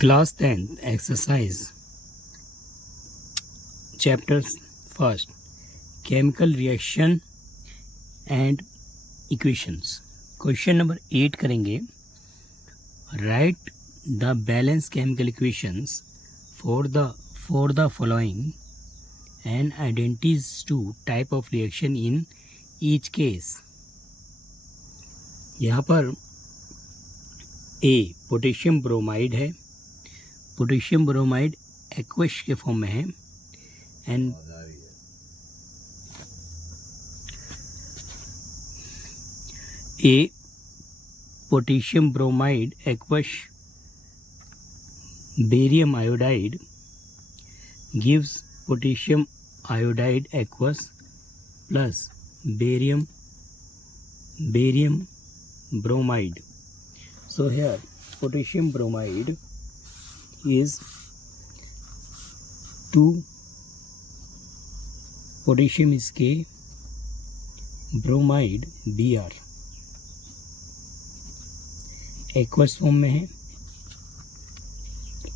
Class 10th exercise chapter first chemical reaction and equations. Question number 8 करेंगे. Write the balanced chemical equations for the following and identities to type of reaction in each case. यहाँ पर A potassium bromide है. Potassium bromide aqueous के form में है and A potassium bromide aqueous barium iodide gives potassium iodide aqueous plus barium bromide. So here potassium bromide is 2 potassium is K, bromide Br. Aqueous form में है.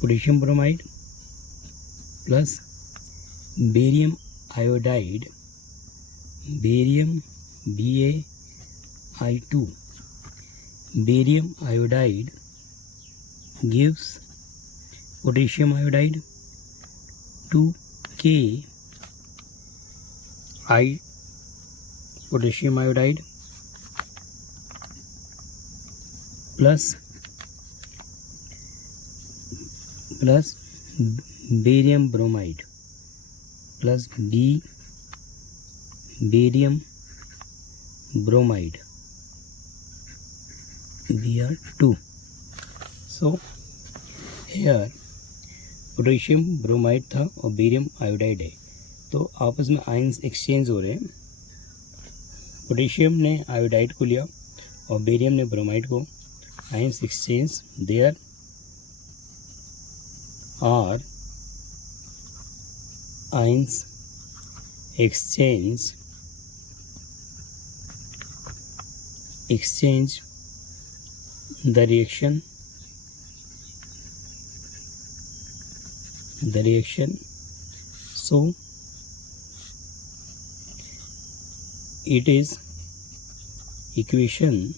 Potassium bromide plus barium iodide, barium BaI2. Barium iodide gives potassium iodide 2K potassium iodide plus barium bromide plus barium bromide Br2. So here potassium bromide था और barium iodide है, तो आपस में ions exchange हो रहे हैं. पोटेशियम ने आयोडाइड को लिया और बेरियम ने ब्रोमाइड को. Ions exchange, there are ions exchange the reaction so it is equation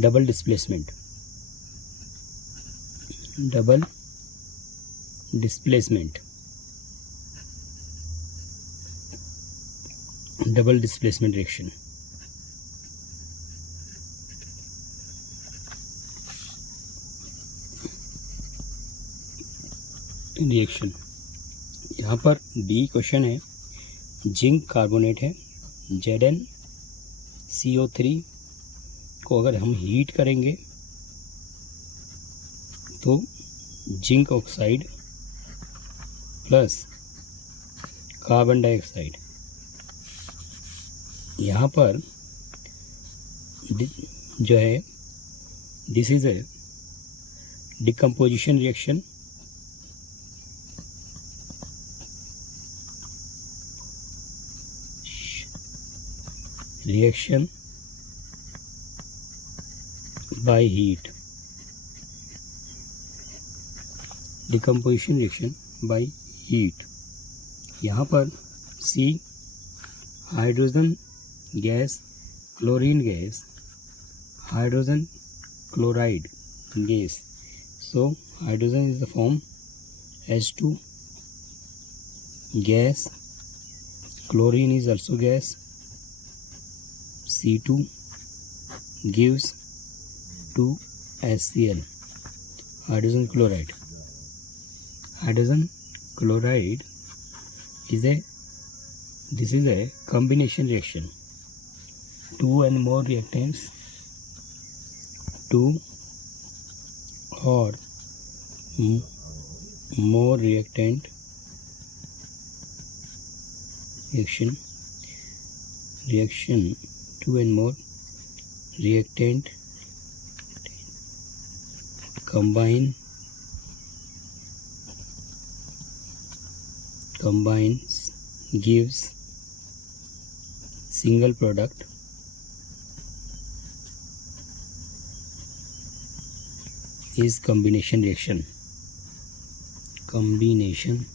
double displacement reaction. यहाँ पर डी क्वेश्चन है. जिंक कार्बोनेट है, ZnCO3 को अगर हम हीट करेंगे तो zinc oxide plus carbon dioxide. यहाँ पर जो है this is a decomposition reaction. Reaction by heat. Decomposition reaction by heat. यहाँ पर C hydrogen gas, chlorine gas, hydrogen chloride gas. So hydrogen is the form H2 gas, chlorine is also gas. C2 gives 2HCl, hydrogen chloride. Hydrogen chloride is a combination reaction. 2 and more reactants, 2 or more reactant reaction 2 and more reactant combines gives single product is combination reaction. Combination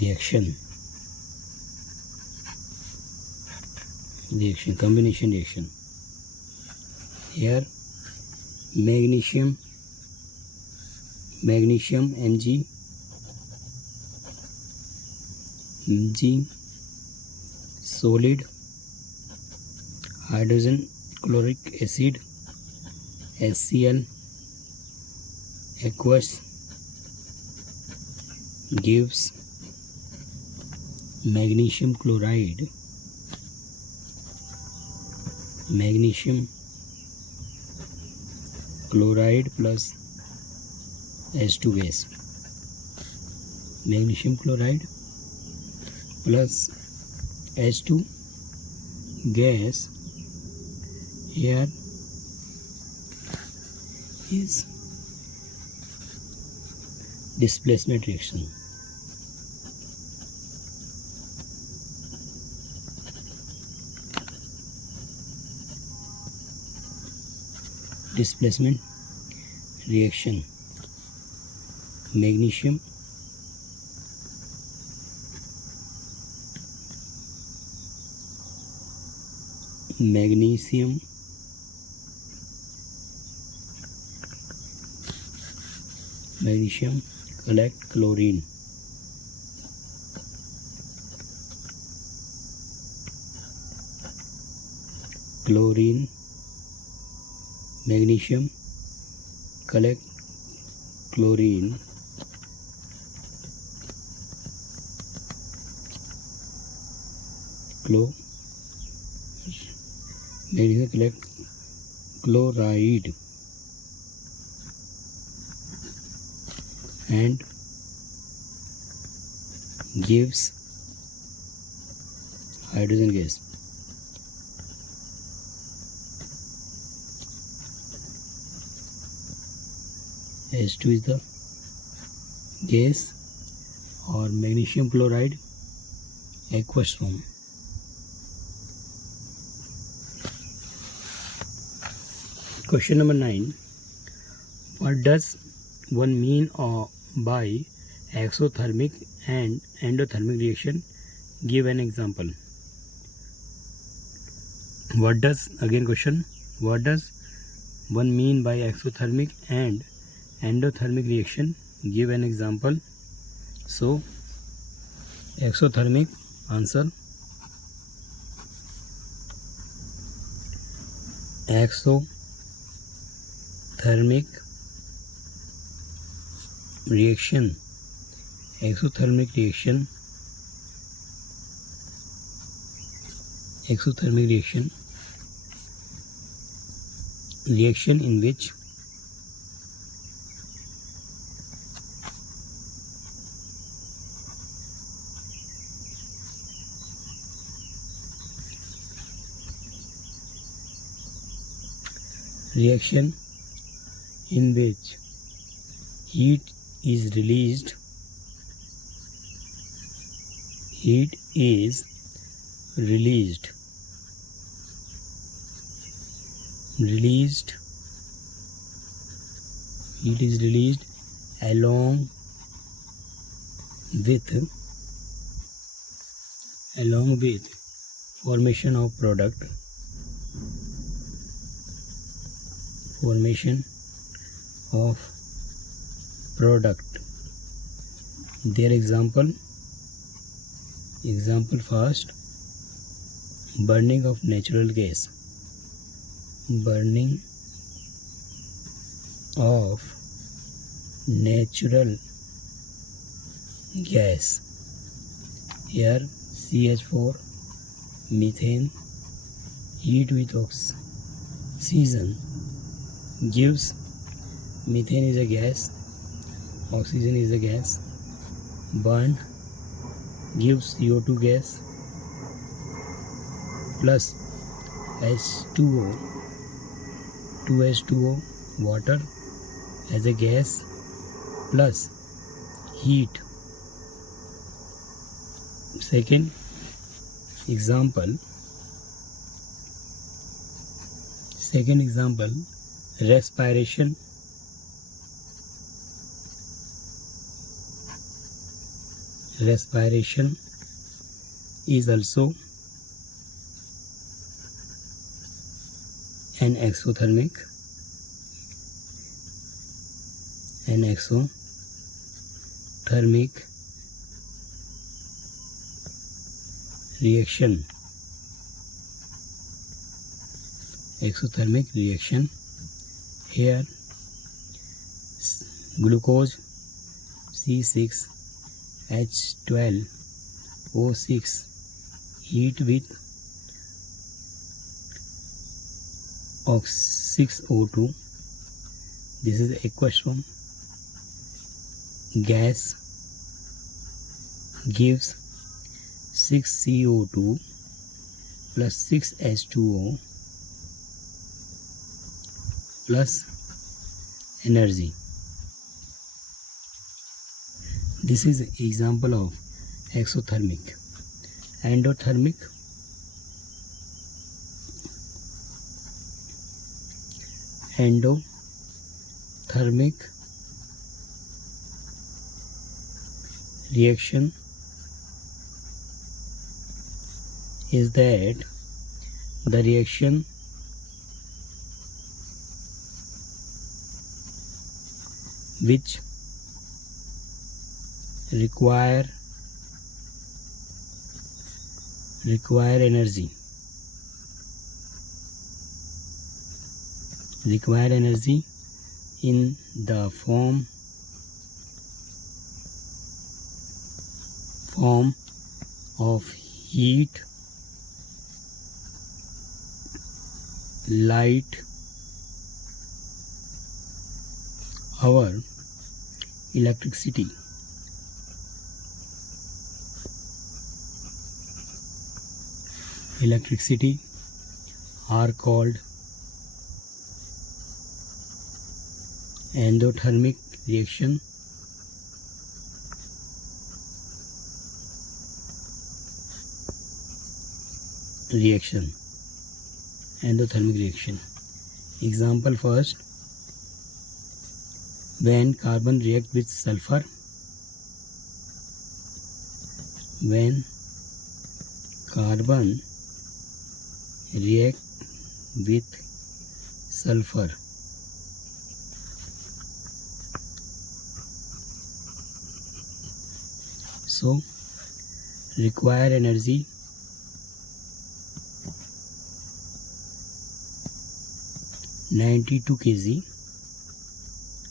reaction. Combination reaction. Here magnesium Mg solid, hydrogen chloric acid HCl aqueous gives magnesium chloride plus H2 gas. Magnesium chloride plus H2 gas here is displacement reaction. Displacement reaction. Magnesium collect chlorine. Magnesium collect chlorine magnesium collect chloride and gives hydrogen gas. H2 is the gas or magnesium chloride aqueous form. Question number 9. What does one mean by exothermic and endothermic reaction? Give an example. What does one mean by exothermic and endothermic reaction? Give an example. So exothermic, answer exothermic reaction reaction in which heat is released along with formation of product. Their example first, burning of natural gas. Here CH4 methane heat with oxygen gives, methane is a gas, oxygen is a gas, burn gives CO2 gas plus H2O, 2H2O water as a gas plus heat. Second example, Second example, respiration. Respiration is also an exothermic reaction. Exothermic reaction. Here glucose C6H12O6 heat with 6O2. This is the aqueous form. Gas gives 6CO2 plus 6H2O plus energy. This is an example of exothermic. Endothermic. Endothermic reaction is that the reaction which require energy in the form of heat, light, or electricity. Electricity are called endothermic reaction. Endothermic reaction. Example first, when carbon react with sulfur. When carbon react with sulfur, so require energy 92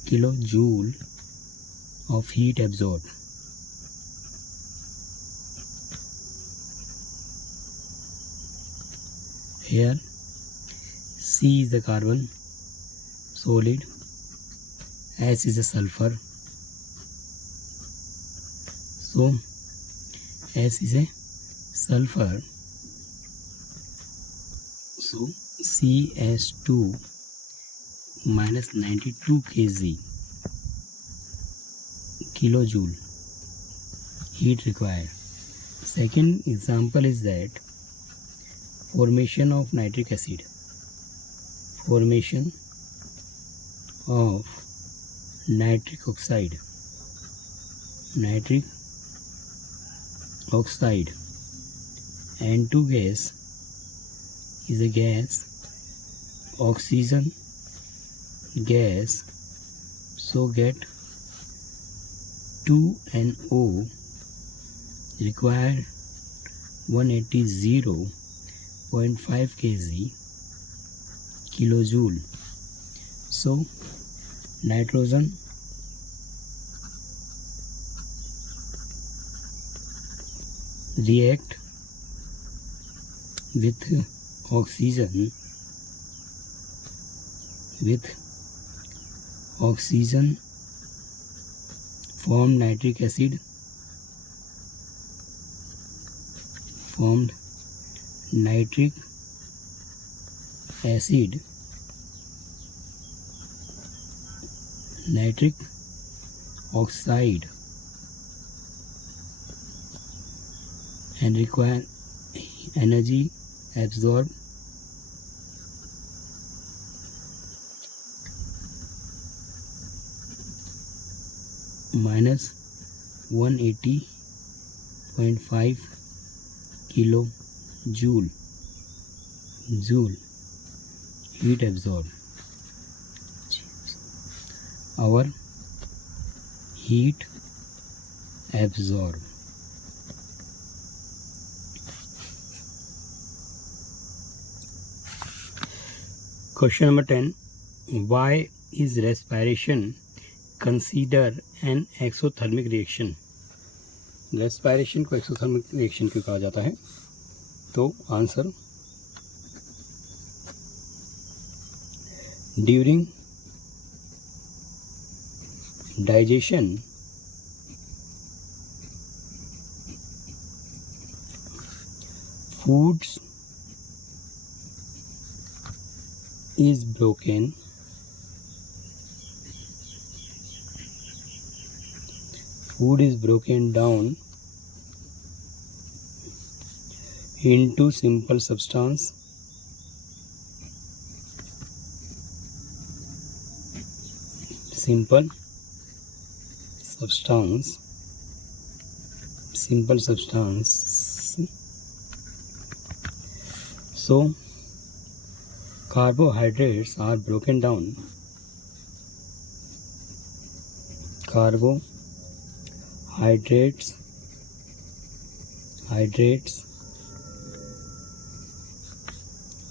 kilojoule of heat absorbed. Here C is the carbon solid, S is the sulfur, so S is a sulfur, so CS2 minus 92 kilojoule heat required. Second example is that formation of nitric acid. Formation of nitric oxide. N2 gas is a gas, oxygen gas, so get 2NO required 180.5 kilojoule. So nitrogen react with oxygen formed nitric acid, nitric oxide, and require energy absorbed minus 180.5 kilojoule heat absorbed. Our heat absorbed. Question number 10. Why is respiration considered an exothermic reaction? Respiration को exothermic reaction क्यों कहा जाता है? तो answer, during digestion foods is broken down into simple substance so carbohydrates are broken down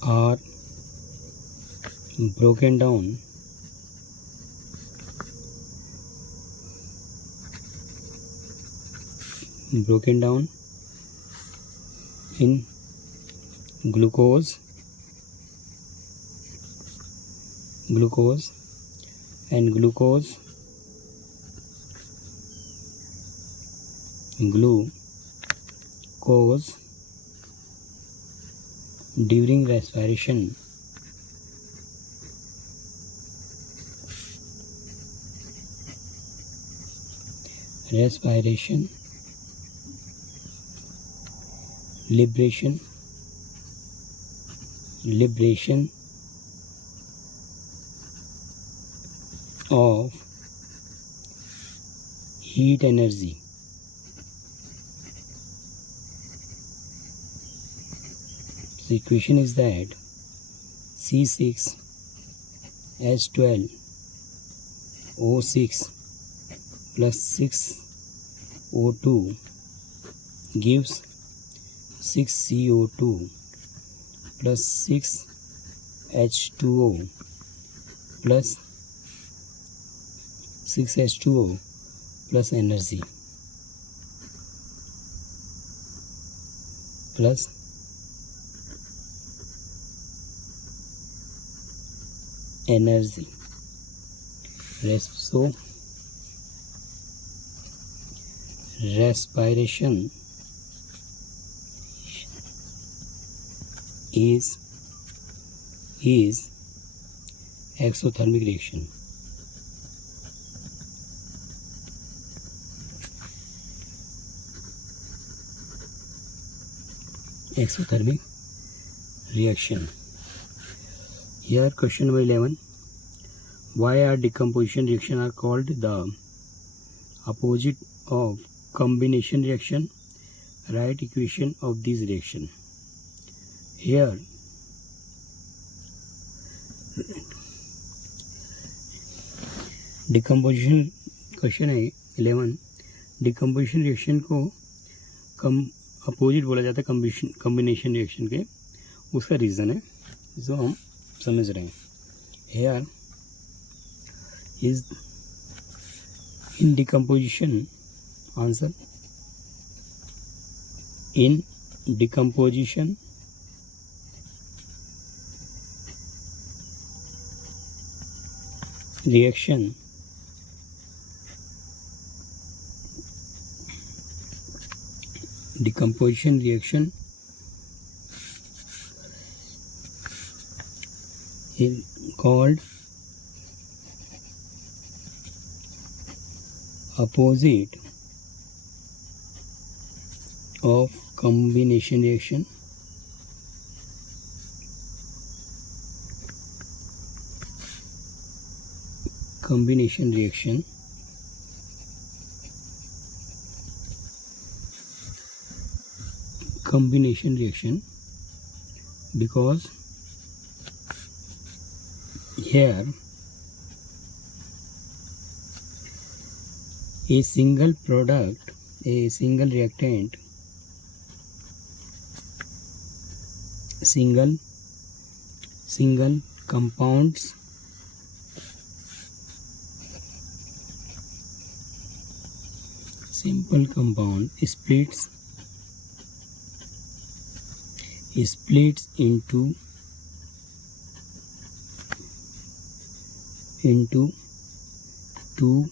are broken down in glucose and glucose during respiration. Liberation of heat energy. The equation is that C6H12O6 plus 6O2 gives 6CO2 plus 6H2O plus 6H2O plus energy plus so respiration is exothermic reaction. Exothermic reaction. Here question number 11. Why are decomposition reaction are called the opposite of combination reaction? Write equation of this reaction. Here decomposition question है 11. Decomposition reaction को opposite बोला जाता है combination reaction के. उसका reason है जो हम समझ रहे हैं. Here is in decomposition. Answer, in decomposition reaction decomposition reaction is called opposite of combination reaction. Combination reaction combination reaction, because here a single product, a single reactant, single compounds simple compound splits into two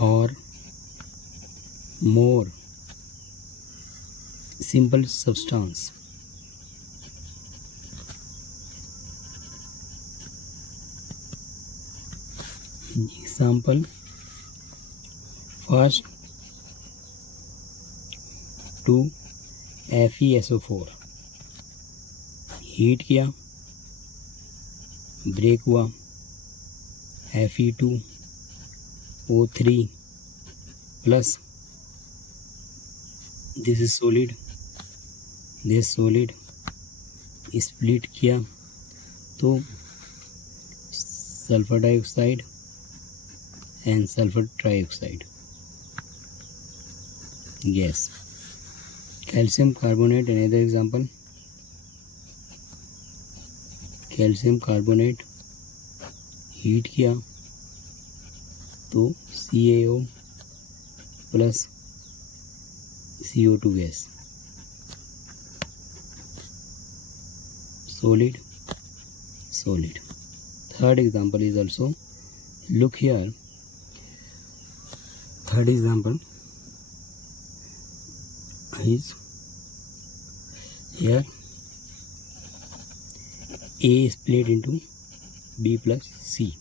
or more simple substance. Example, first 2 FeSO4 heat किया, break हुआ, Fe2O3 plus this is solid, this solid split किया तो sulphur dioxide and sulfur trioxide gas. Calcium carbonate, another example, calcium carbonate heat किया तो CaO plus CO2 gas, solid. Third example is also, look here, third example is here A split into B plus C.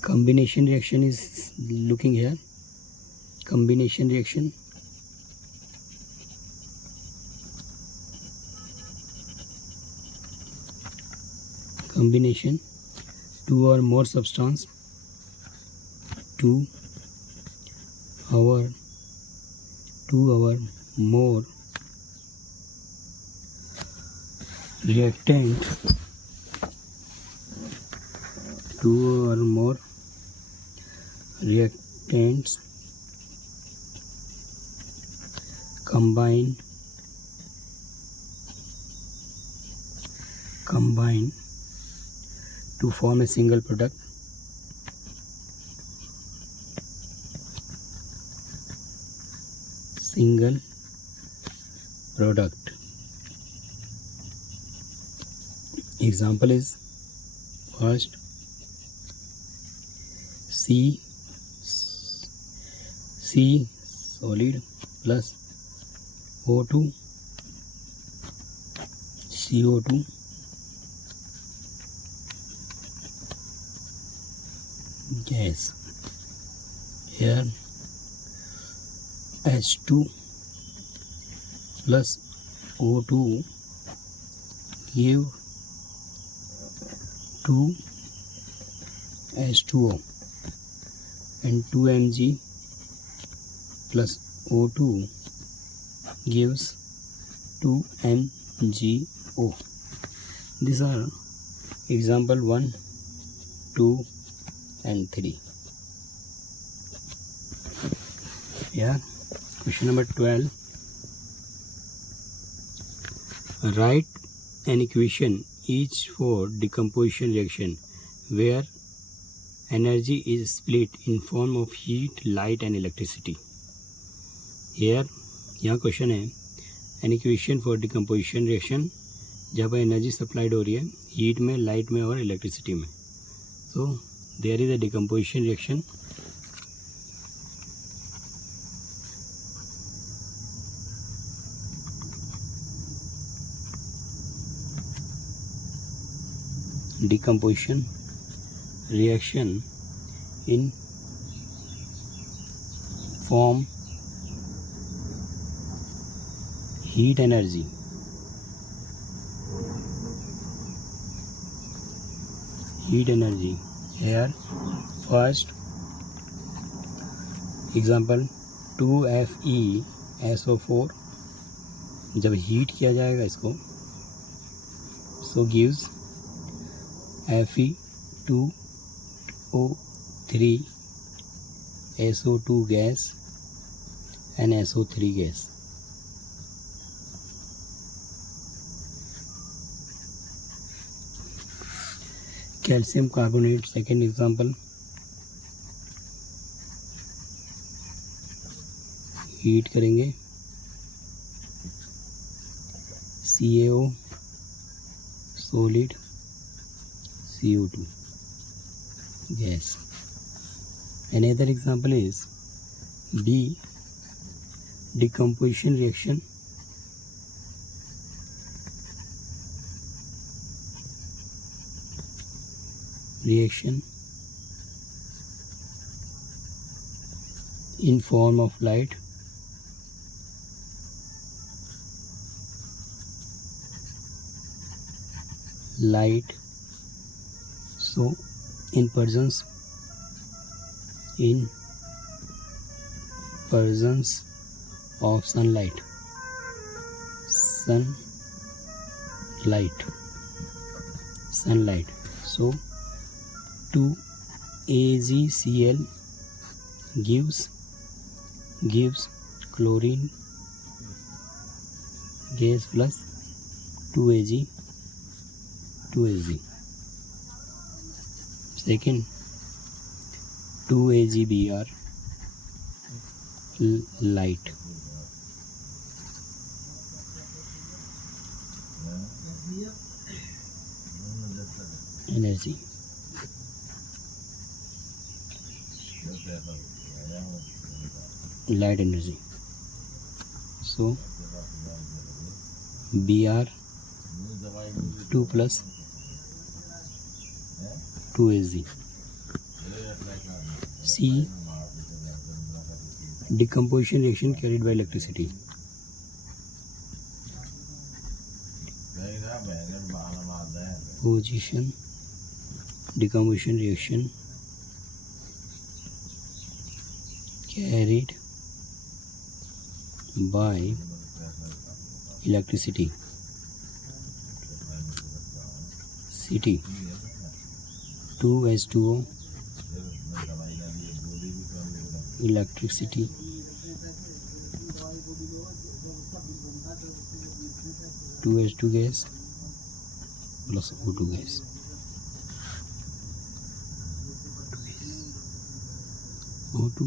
Combination reaction is looking here. Combination reaction, combination, two or more substance, 2 or more reactant, 2 or more reactants combine to form a single product. Single product. Example is first C solid plus O2 CO2 gas. Here H2 plus O2 give 2 H2O and 2 Mg plus O2 gives 2 MgO. These are example 1, 2 and 3. Yeah, question number 12. Write an equation each for decomposition reaction where energy is split in form of heat, light and electricity. Here यहाँ question है, an equation for decomposition reaction जब energy supplied हो रही है heat में, light में और electricity में. So there is a decomposition reaction. Decomposition reaction in form heat energy. Here first example 2Fe SO4 जब हीट किया जाएगा इसको, so gives Fe2O3 SO2 gas and SO3 gas. Calcium carbonate second example, heat करेंगे, CaO solid, CO2 gas. Another example is B, decomposition reaction, in form of light, so in presence of sunlight, so 2AgCl gives chlorine gas plus 2Ag. Second, 2AgBr light. Energy. Light energy. So Br 2 plus 2Ag. C, decomposition reaction carried by electricity. Decomposition reaction carried by electricity. City, 2H2O, electricity, 2H2 gas plus O2 gas. O2